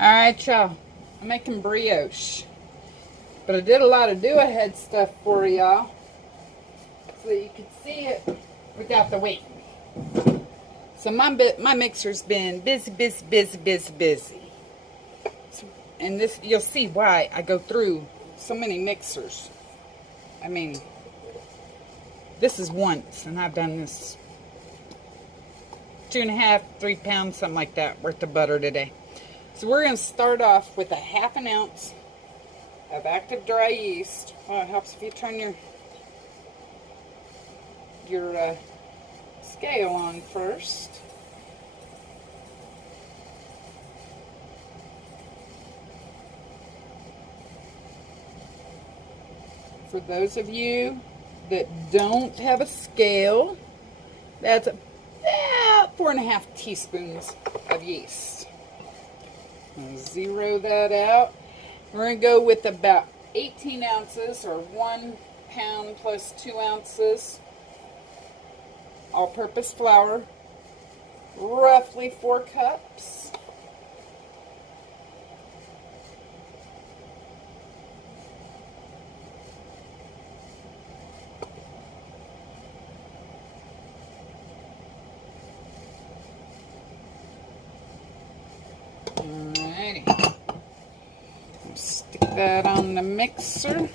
Alright, y'all. I'm making brioche. But I did a lot of do-ahead stuff for y'all, so that you could see it without the weight. So my mixer's been busy. So, and this, you'll see why I go through so many mixers. I mean, this is once, and I've done this 2.5, 3 pounds, something like that, worth of butter today. So we're going to start off with a 1/2 ounce of active dry yeast. Well, it helps if you turn your scale on first. For those of you that don't have a scale, that's about 4.5 teaspoons of yeast. I'll zero that out. We're going to go with about 18 ounces or 1 pound plus 2 ounces all-purpose flour, roughly 4 cups. Alrighty. Stick that on the mixer.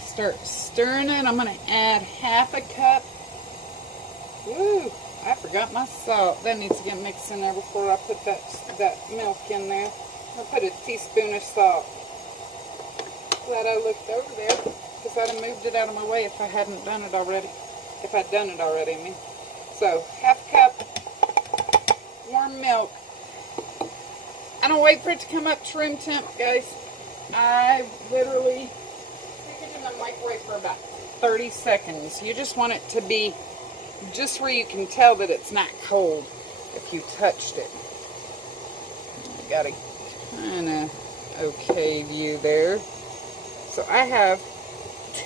Start stirring it. I'm going to add 1/2 cup. Ooh, I forgot my salt. That needs to get mixed in there before I put that milk in there. I'll put a teaspoon of salt. Glad I looked over there, because I'd have moved it out of my way if I hadn't done it already. If I'd done it already, I mean. So, 1/2 cup warm milk. I don't wait for it to come up to room temp, guys. I literally stick it in the microwave for about 30 seconds. You just want it to be just where you can tell that it's not cold if you touched it. You got a kind of okay view there. So I have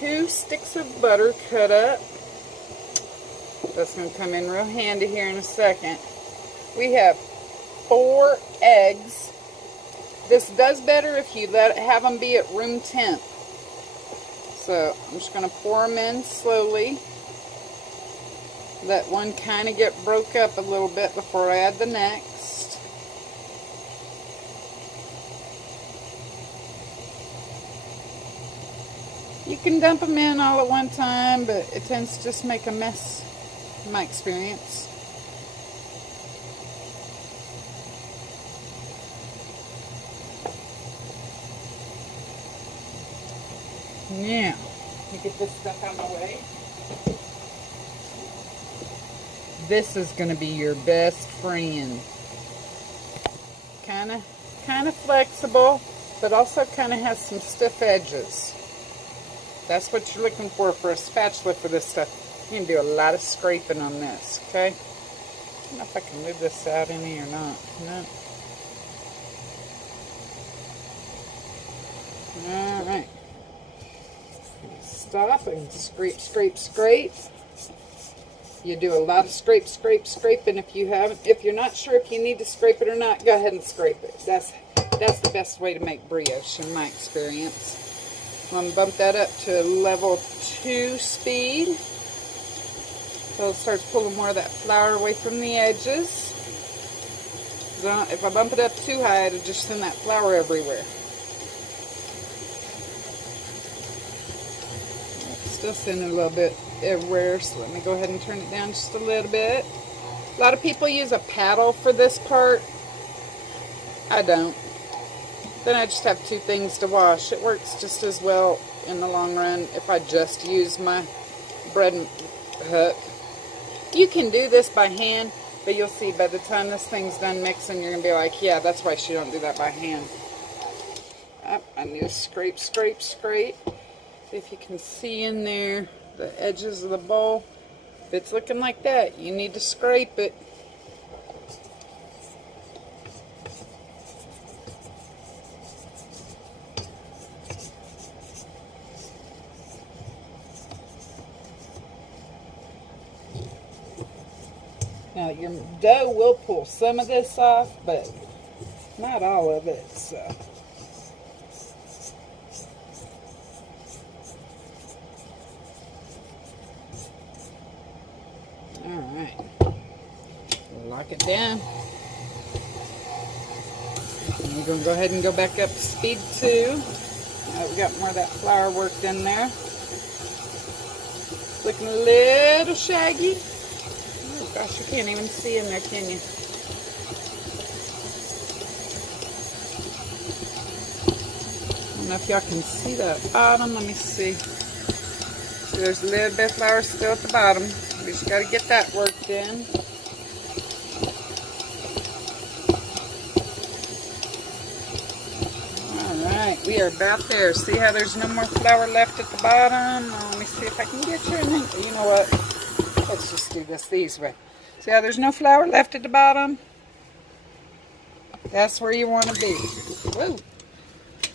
2 sticks of butter cut up. That's going to come in real handy here in a second. We have 4 eggs. This does better if you have them be at room temp. So I'm just going to pour them in slowly. Let one kind of get broke up a little bit before I add the next. You can dump them in all at one time, but it tends to just make a mess in my experience. Now, let me get this stuff out of my way. This is going to be your best friend. Kind of flexible, but also kind of has some stiff edges. That's what you're looking for a spatula for this stuff. You can do a lot of scraping on this, okay? I don't know if I can move this out any or not. No. Alright. Stop and scrape. You do a lot of scraping if you're not sure if you need to scrape it or not, go ahead and scrape it. That's the best way to make brioche in my experience. I'm going to bump that up to level 2 speed. So it starts pulling more of that flour away from the edges. So if I bump it up too high, it'll just send that flour everywhere. Still sending a little bit everywhere, so let me go ahead and turn it down just a little bit. A lot of people use a paddle for this part. I don't. Then I just have 2 things to wash. It works just as well in the long run if I just use my bread hook. You can do this by hand, but you'll see by the time this thing's done mixing, you're going to be like, yeah, that's why she don't do that by hand. I need to scrape. If you can see in there the edges of the bowl, if it's looking like that, you need to scrape it. Now your dough will pull some of this off, but not all of it, so. Alright. Lock it down. And we're going to go ahead and go back up to speed 2. We got more of that flour worked in there. Looking a little shaggy. Oh gosh, you can't even see in there, can you? I don't know if y'all can see that bottom. Let me see. So there's a little bit of flour still at the bottom. We just got to get that worked in. Alright, we are about there. See how there's no more flour left at the bottom? Let me see if I can get you in there. You know what? Let's just do this these way. See how there's no flour left at the bottom? That's where you want to be. Whoa!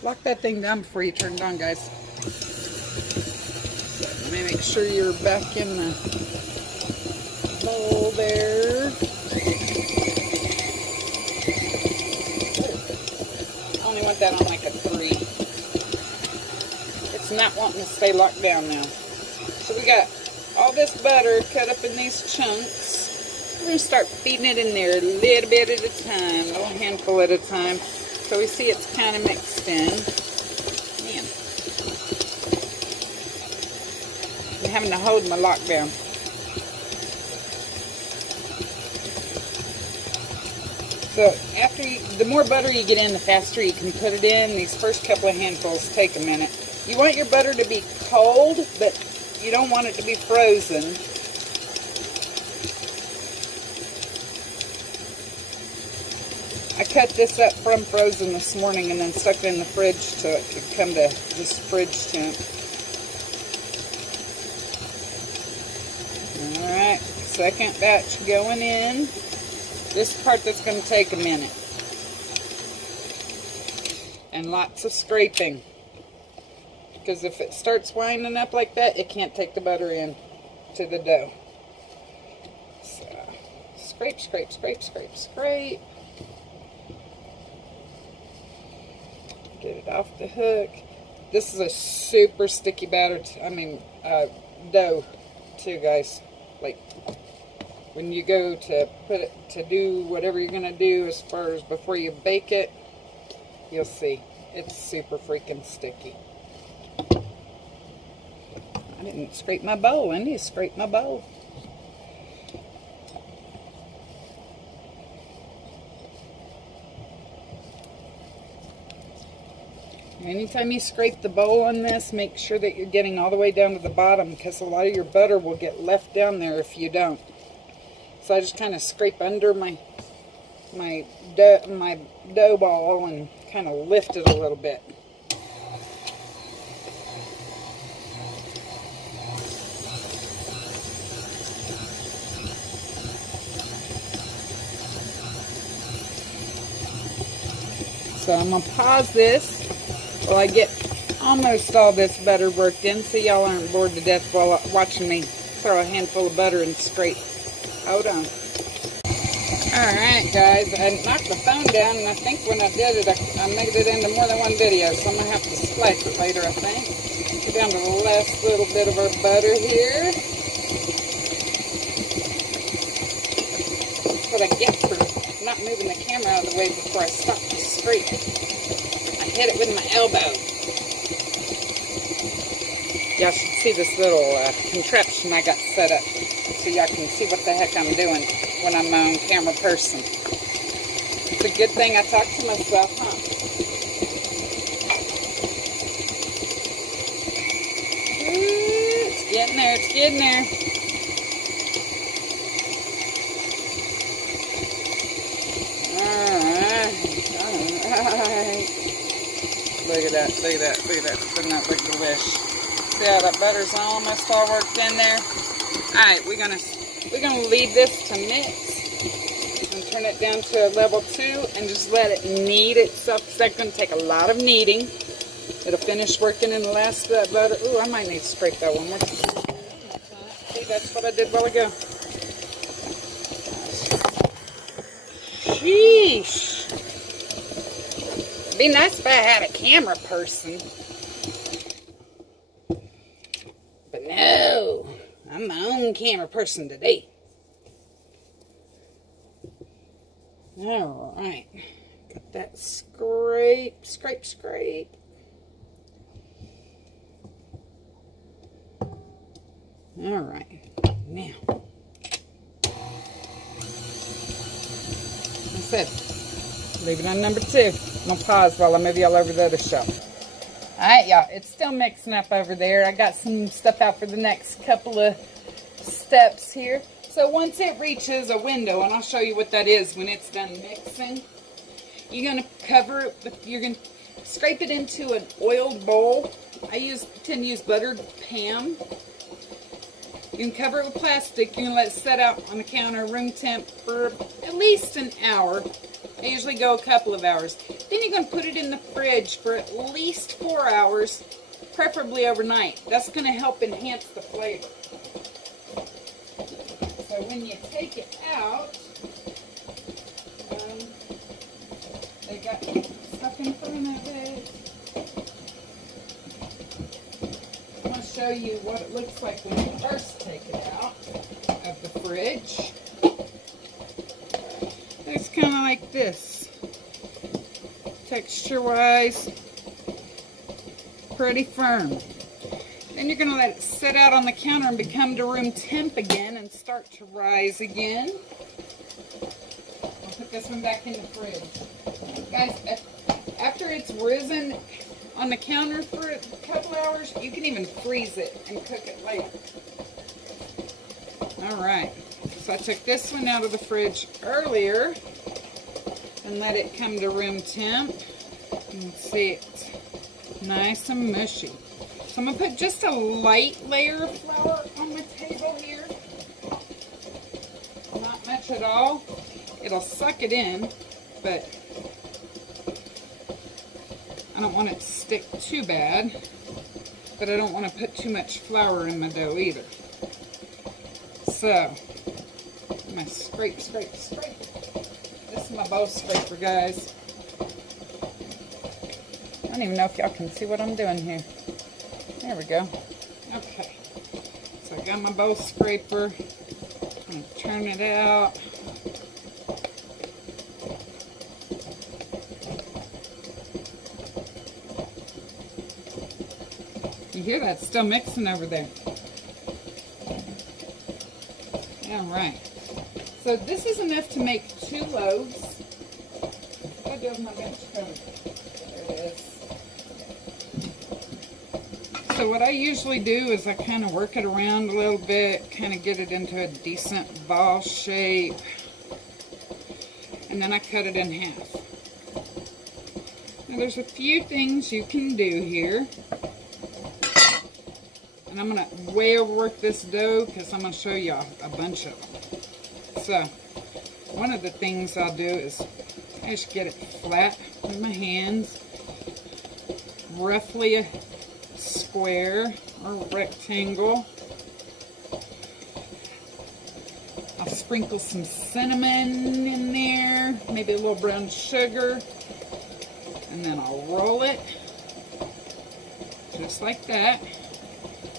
Lock that thing down before you turn it on, guys. So let me make sure you're back in the bowl there. I only want that on like a 3. It's not wanting to stay locked down now. So we got all this butter cut up in these chunks. We're going to start feeding it in there a little bit at a time, a little handful at a time, so we see it's kind of mixed in. Man, I'm having to hold my lockdown. So after the more butter you get in, the faster you can put it in. These first couple of handfuls take a minute. You want your butter to be cold, but you don't want it to be frozen. I cut this up from frozen this morning and then stuck it in the fridge so it could come to this fridge temp. Alright, second batch going in. This part that's going to take a minute. And lots of scraping. Because if it starts winding up like that, it can't take the butter in to the dough. So, scrape, scrape, scrape, scrape, scrape. Get it off the hook. This is a super sticky batter, dough too, guys. Like, when you go to put it, to do whatever you're going to do as far as before you bake it, you'll see. It's super freaking sticky. I didn't scrape my bowl. I need to scrape my bowl. Anytime you scrape the bowl on this, make sure that you're getting all the way down to the bottom, because a lot of your butter will get left down there if you don't. So I just kind of scrape under my dough ball and kind of lift it a little bit. So I'm going to pause this while I get almost all this butter worked in, so y'all aren't bored to death while watching me throw a handful of butter and scrape. Hold on. Alright guys, I knocked the phone down, and I think when I did it, I made it into more than one video, so I'm going to have to splice it later, I think. Get down to the last little bit of our butter here. That's what I get for not moving the camera out of the way before I stop to scrape. I hit it with my elbow. Y'all should see this little contraption I got set up, so y'all can see what the heck I'm doing when I'm my own camera person. It's a good thing I talk to myself, huh? Ooh, it's getting there, it's getting there. Alright. Look at that, look at that, look at that. Doesn't that look delish? See how that butter's almost all worked in there? Alright, we're gonna leave this to mix and turn it down to a level 2 and just let it knead itself, because that's going to take a lot of kneading. It'll finish working in the last butter. Ooh, I might need to scrape that one more time. See, that's what I did a while ago. brioche. It'd be nice if I had a camera person. But no, I'm my own camera person today. Alright. Got that scrape. Alright. Now. Like I said, leave it on number 2. I'm going to pause while I move y'all over the other shelf. Alright, y'all. It's still mixing up over there. I got some stuff out for the next couple of steps here. So once it reaches a window, and I'll show you what that is when it's done mixing, you're going to cover it with, you're going to scrape it into an oiled bowl. I tend to use buttered Pam. You can cover it with plastic. You can let it set out on the counter, room temp, for at least an hour. I usually go a couple of hours. Then you're going to put it in the fridge for at least 4 hours, preferably overnight. That's going to help enhance the flavor. So when you take it out, they got stuff in front of it. I'm going to show you what it looks like when you first take it out of the fridge. It's kind of like this. Texture-wise, pretty firm. Then you're going to let it sit out on the counter and become to room temp again and start to rise again. I'll put this one back in the fridge. Guys, after it's risen on the counter for a couple hours, you can even freeze it and cook it later. Alright, so I took this one out of the fridge earlier and let it come to room temp. You can see it's nice and mushy. So I'm going to put just a light layer of flour on the table here. Not much at all. It'll suck it in, but I don't want it to stick too bad. But I don't want to put too much flour in my dough either. So, I'm going to scrape. This is my bowl scraper, guys. I don't even know if y'all can see what I'm doing here. There we go. Okay. So I got my bowl scraper. I'm going to turn it out. You hear that? It's still mixing over there. Alright. So this is enough to make 2 loaves. What does my bench cover? There it is. So what I usually do is I kind of work it around a little bit, kind of get it into a decent ball shape, and then I cut it in half. Now there's a few things you can do here, and I'm going to way overwork this dough because I'm going to show y'all a bunch of them. So one of the things I'll do is I just get it flat with my hands, roughly a square or rectangle. I'll sprinkle some cinnamon in there, maybe a little brown sugar, and then I'll roll it just like that.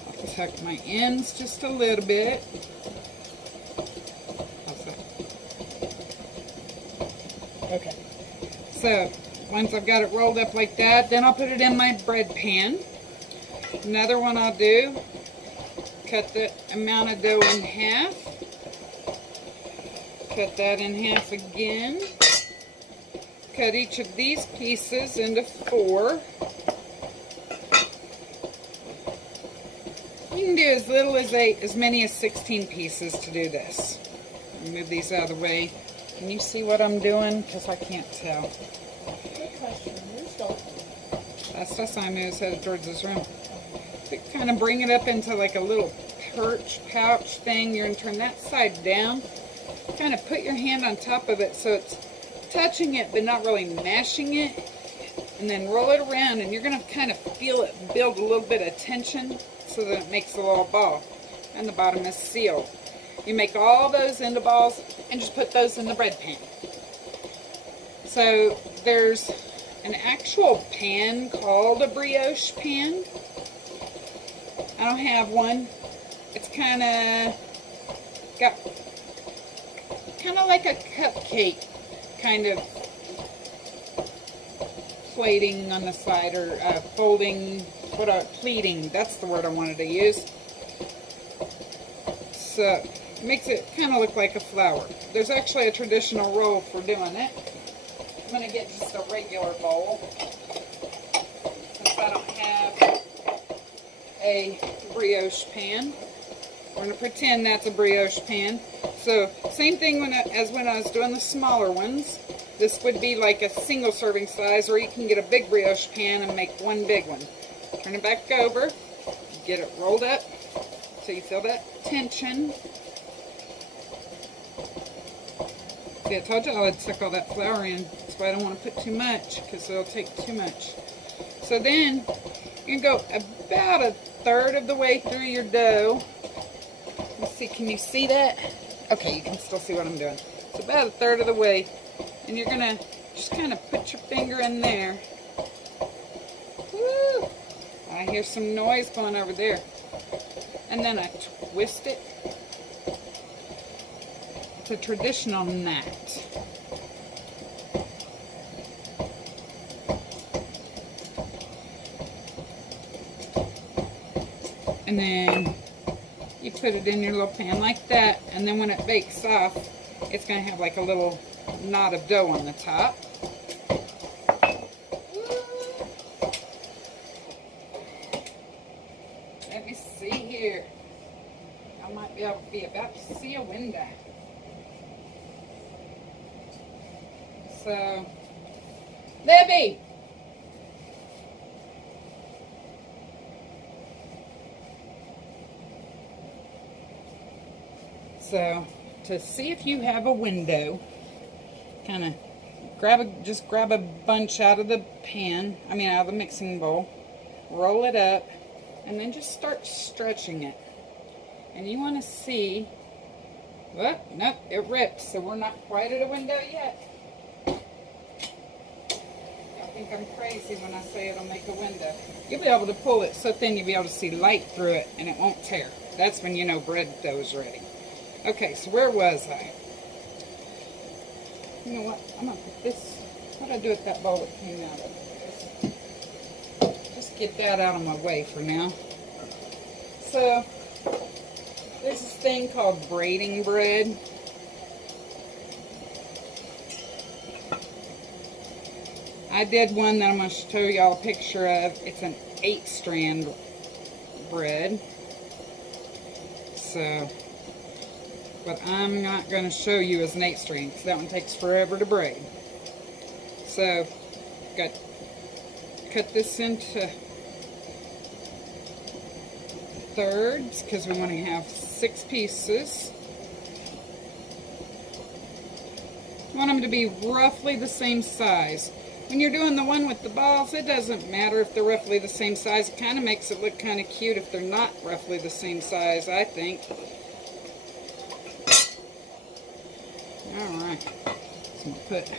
I'll tuck my ends just a little bit. How's that? Okay. So once I've got it rolled up like that, then I'll put it in my bread pan. Another one I'll do, cut the amount of dough in half, cut that in half again, cut each of these pieces into 4. You can do as little as 8, as many as 16 pieces to do this. Move these out of the way. Can you see what I'm doing? Because I can't tell. Good question. Where's Dalton? That's the time he was headed towards his room. Kind of bring it up into like a little pouch thing. You're going to turn that side down. Kind of put your hand on top of it so it's touching it but not really mashing it. And then roll it around, and you're going to kind of feel it build a little bit of tension so that it makes a little ball. And the bottom is sealed. You make all those into balls and just put those in the bread pan. So there's an actual pan called a brioche pan. I don't have one. It's kind of like a cupcake kind of plating on the side, or pleating. That's the word I wanted to use. So it makes it kind of look like a flower. There's actually a traditional roll for doing it. I'm going to get just a regular bowl, since I don't have a brioche pan. We're going to pretend that's a brioche pan. So same thing as when I was doing the smaller ones. This would be like a single serving size, or you can get a big brioche pan and make one big one. Turn it back over, get it rolled up so you feel that tension. See, I told you I would suck all that flour in. That's why I don't want to put too much, because it'll take too much. So then you can go about a third of the way through your dough. Let's see, can you see that? Okay, you can still see what I'm doing. It's about a third of the way. And you're going to just kind of put your finger in there. Woo! I hear some noise going over there. And then I twist it. It's a traditional knot. And then you put it in your little pan like that, and then when it bakes off, it's going to have like a little knot of dough on the top. Let me see here. I might be about to see a window. So, Libby! So, to see if you have a window, kind of just grab a bunch out of the pan, out of the mixing bowl, roll it up, and then just start stretching it. And you want to see, well, nope, it ripped, so we're not quite at a window yet. I think I'm crazy when I say it'll make a window. You'll be able to pull it so thin you'll be able to see light through it, and it won't tear. That's when you know bread dough is ready. Okay, so where was I? You know what? I'm going to put this. What did I do with that bowl that came out of it? Just get that out of my way for now. So, there's this thing called braiding bread. I did one that I'm going to show y'all a picture of. It's an 8-strand bread. So, what I'm not going to show you is an 8-strand, because that one takes forever to braid. So, cut this into thirds, because we want to have 6 pieces. You want them to be roughly the same size. When you're doing the one with the balls, it doesn't matter if they're roughly the same size. It kind of makes it look kind of cute if they're not roughly the same size, I think. Alright, so I'm going to put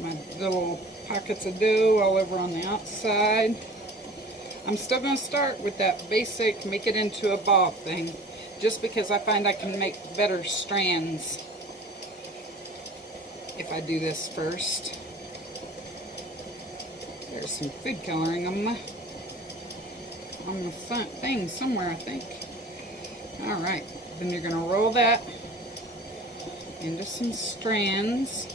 my little pockets of dough all over on the outside. I'm still going to start with that basic make it into a ball thing, just because I find I can make better strands if I do this first. There's some food coloring on the front thing somewhere, I think. Alright, then you're going to roll that into some strands,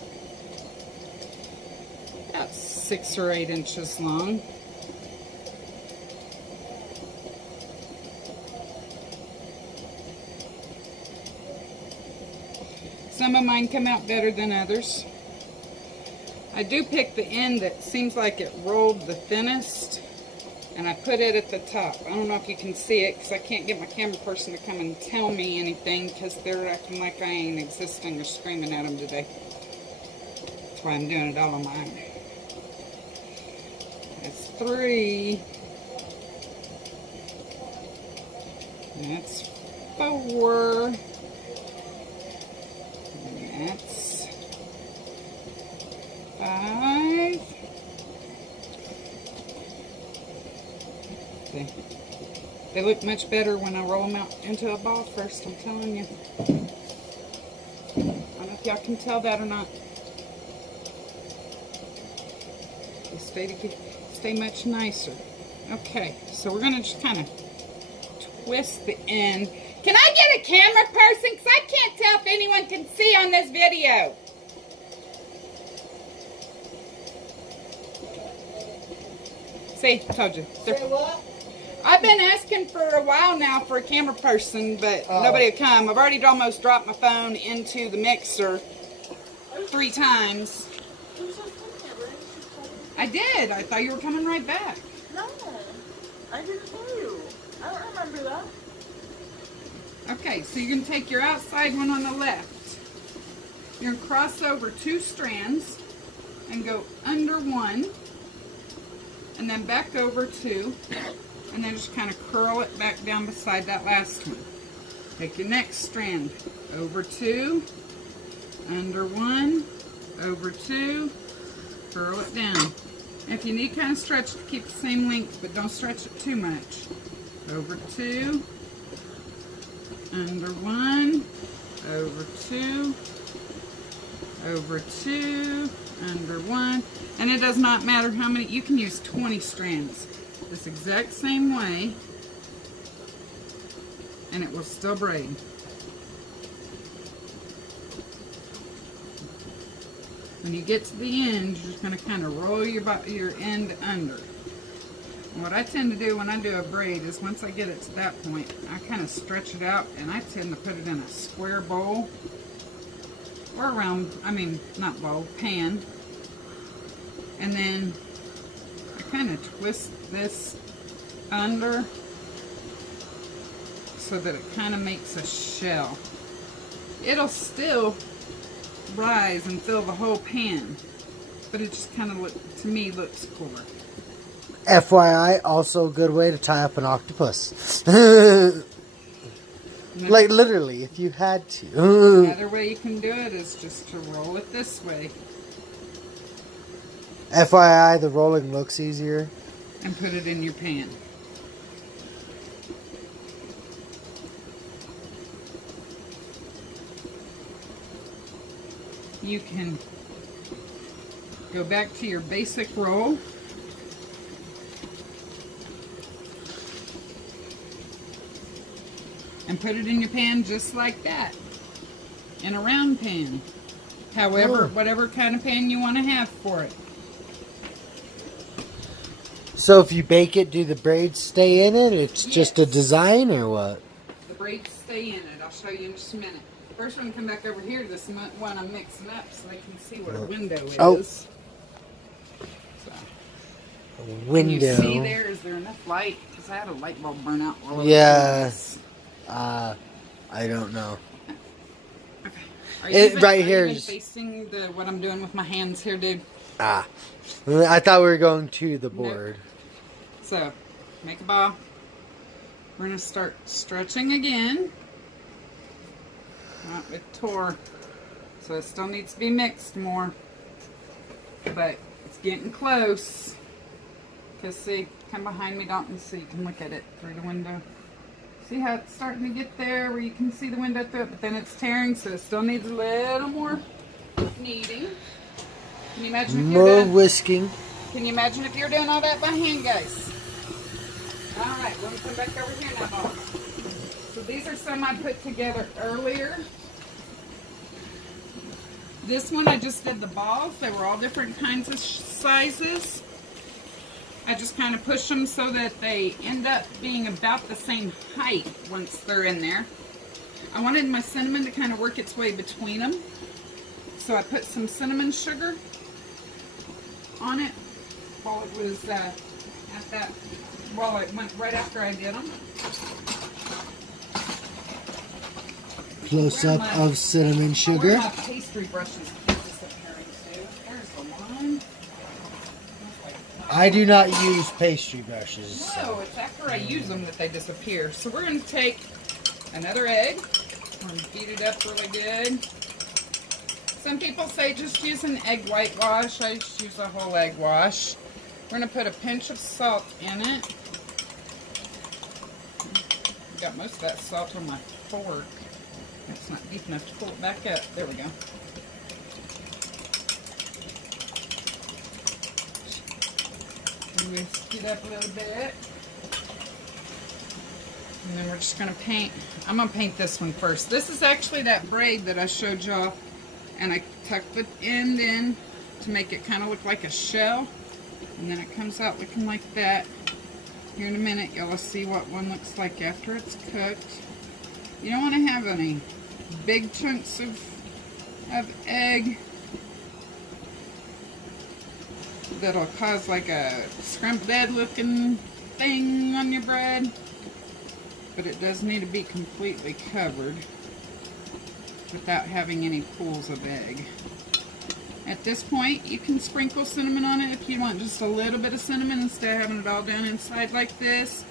about 6 or 8 inches long. Some of mine come out better than others. I do pick the end that seems like it rolled the thinnest, and I put it at the top. I don't know if you can see it, because I can't get my camera person to come and tell me anything, because they're acting like I ain't existing or screaming at them today. That's why I'm doing it all on my own. That's 3. That's 4. And that's 5. See, they look much better when I roll them out into a ball first, I'm telling you. I don't know if y'all can tell that or not. They stay much nicer. Okay, so we're gonna just kind of twist the end. Can I get a camera person? Because I can't tell if anyone can see on this video. See, I told you. Say what? I've been asking for a while now for a camera person, but nobody would come. I've already almost dropped my phone into the mixer 3 times. I did. I thought you were coming right back. No, I didn't tell you. I don't remember that. Okay, so you're going to take your outside one on the left. You're going to cross over 2 strands and go under 1 and then back over 2 and then just kind of curl it back down beside that last one. Take your next strand, over 2, under 1, over 2, curl it down. If you need kind of stretch to keep the same length, but don't stretch it too much. Over 2, under 1, over 2, over 2, under 1. And it does not matter how many, you can use 20 strands this exact same way, and it will still braid. When you get to the end, you're just going to kind of roll your end under. And what I tend to do when I do a braid is once I get it to that point, I kind of stretch it out, and I tend to put it in a square bowl or a round, not bowl, pan. And then I kind of twist this under so that it kind of makes a shell. It'll still rise and fill the whole pan, but it just kind of, to me, looks cooler. FYI, also a good way to tie up an octopus. Like literally, if you had to. The other way you can do it is just to roll it this way. FYI, the rolling looks easier. And put it in your pan. You can go back to your basic roll. And put it in your pan just like that. In a round pan. However, whatever kind of pan you want to have for it. So if you bake it, do the braids stay in it? It's just a design or what? The braids stay in it. I'll show you in just a minute. First, we're going to come back over here to this one I'm mixing up so they can see what a window is. So, A window. Can you see there? Is there enough light? Because I had a light bulb burn out while I was doing this. I don't know. Okay. Are you right here even facing what I'm doing with my hands here, dude? I thought we were going to the board. Nope. So, make a ball. We're going to start stretching again. It tore, so it still needs to be mixed more, but it's getting close. Because see, come behind me, Dalton, so you can look at it through the window. See how it's starting to get there where you can see the window through it, but then it's tearing, so it still needs a little more kneading. Can you imagine if you're doing, whisking. Can you imagine if you're doing all that by hand, guys? Alright, let me come back over here now, Bob. So these are some I put together earlier. This one I just did the balls. They were all different kinds of sizes. I just kind of push them so that they end up being about the same height once they're in there. I wanted my cinnamon to kind of work its way between them. So I put some cinnamon sugar on it while it was while it went right after I did them. Close up of cinnamon sugar. My pastry brushes keep disappearing too. There's the one. I do not use pastry brushes. No, it's after I use them that they disappear. So we're going to take another egg. We're going to beat it up really good. Some people say just use an egg whitewash. I just use a whole egg wash. We're going to put a pinch of salt in it. Got most of that salt on my fork. It's not deep enough to pull it back up. There we go. Whisk it up a little bit. And then we're just going to paint. I'm going to paint this one first. This is actually that braid that I showed y'all. And I tucked the end in to make it kind of look like a shell. And then it comes out looking like that. Here in a minute, y'all will see what one looks like after it's cooked. You don't want to have any big chunks of egg that'll cause like a scrambled egg looking thing on your bread. But it does need to be completely covered without having any pools of egg. At this point, you can sprinkle cinnamon on it if you want just a little bit of cinnamon instead of having it all down inside like this.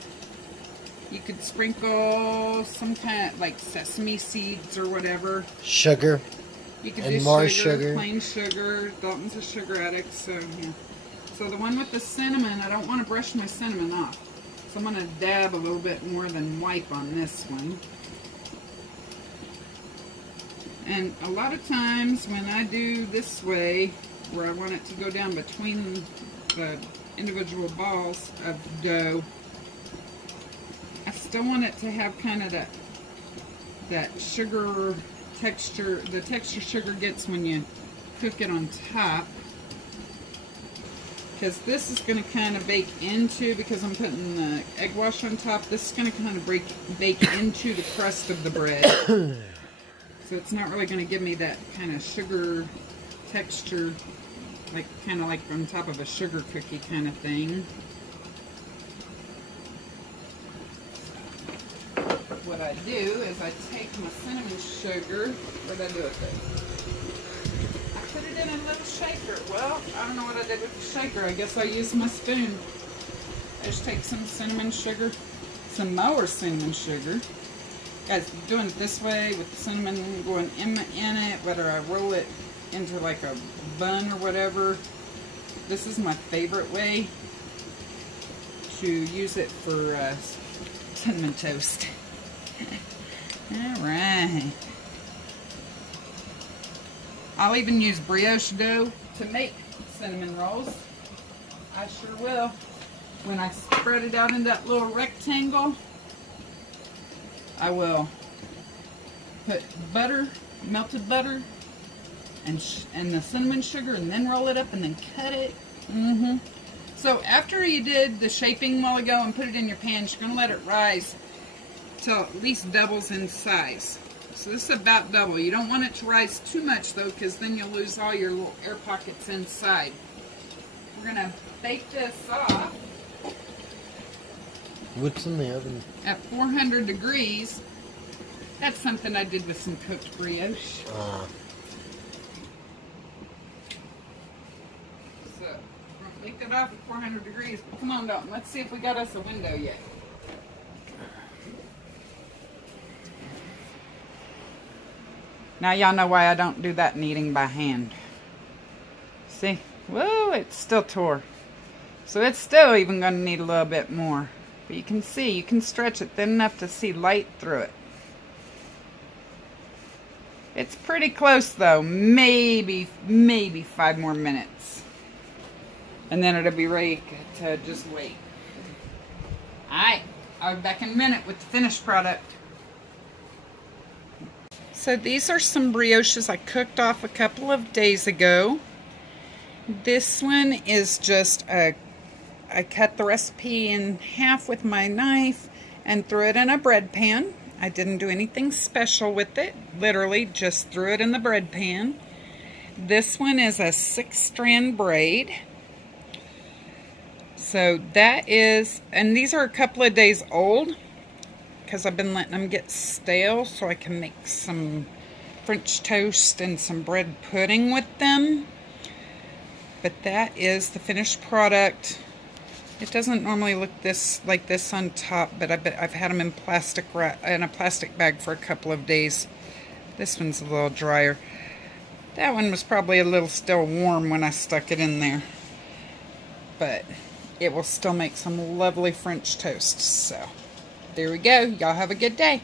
You could sprinkle some kind of like sesame seeds or whatever. Sugar. You could and do more sugar, plain sugar. Dalton's a sugar addict, so yeah. So the one with the cinnamon, I don't want to brush my cinnamon off. So I'm going to dab a little bit more than wipe on this one. And a lot of times when I do this way, where I want it to go down between the individual balls of dough, I still want it to have kind of that sugar texture, the texture sugar gets when you cook it on top. Because this is going to kind of bake into, because I'm putting the egg wash on top, this is going to kind of bake into the crust of the bread. So it's not really going to give me that kind of sugar texture, like kind of like on top of a sugar cookie kind of thing. What I do is I take my cinnamon sugar. What did I do with it? I put it in a little shaker. Well, I don't know what I did with the shaker. I guess I used my spoon. I just take some cinnamon sugar, some more cinnamon sugar. Guys, doing it this way with the cinnamon going in it, whether I roll it into like a bun or whatever, this is my favorite way to use it for cinnamon toast. Alright. I'll even use brioche dough to make cinnamon rolls. I sure will. When I spread it out in that little rectangle, I will put butter, melted butter, and the cinnamon sugar, and then roll it up and then cut it. So after you did the shaping a while ago and put it in your pan, you're going to let it rise till at least doubles in size. So this is about double. You don't want it to rise too much though, because then you'll lose all your little air pockets inside. We're going to bake this off. What's in the oven? At 400 degrees. That's something I did with some cooked brioche. So, we're going to bake it off at 400 degrees. But come on, Dalton. Let's see if we got us a window yet. Now y'all know why I don't do that kneading by hand. See? Whoa, it's still tore. So it's still even going to need a little bit more. But you can see, you can stretch it thin enough to see light through it. It's pretty close though. Maybe 5 more minutes. And then it'll be ready to just wait. Alright, I'll be back in a minute with the finished product. So these are some brioches I cooked off a couple of days ago. This one is just I cut the recipe in half with my knife and threw it in a bread pan. I didn't do anything special with it. Literally just threw it in the bread pan. This one is a 6-strand braid. So that is, and these are a couple of days old because I've been letting them get stale so I can make some French toast and some bread pudding with them. But that is the finished product. It doesn't normally look like this on top, but I've had them in a plastic bag for a couple of days. This one's a little drier. That one was probably a little still warm when I stuck it in there. But it will still make some lovely French toast. So, there we go. Y'all have a good day.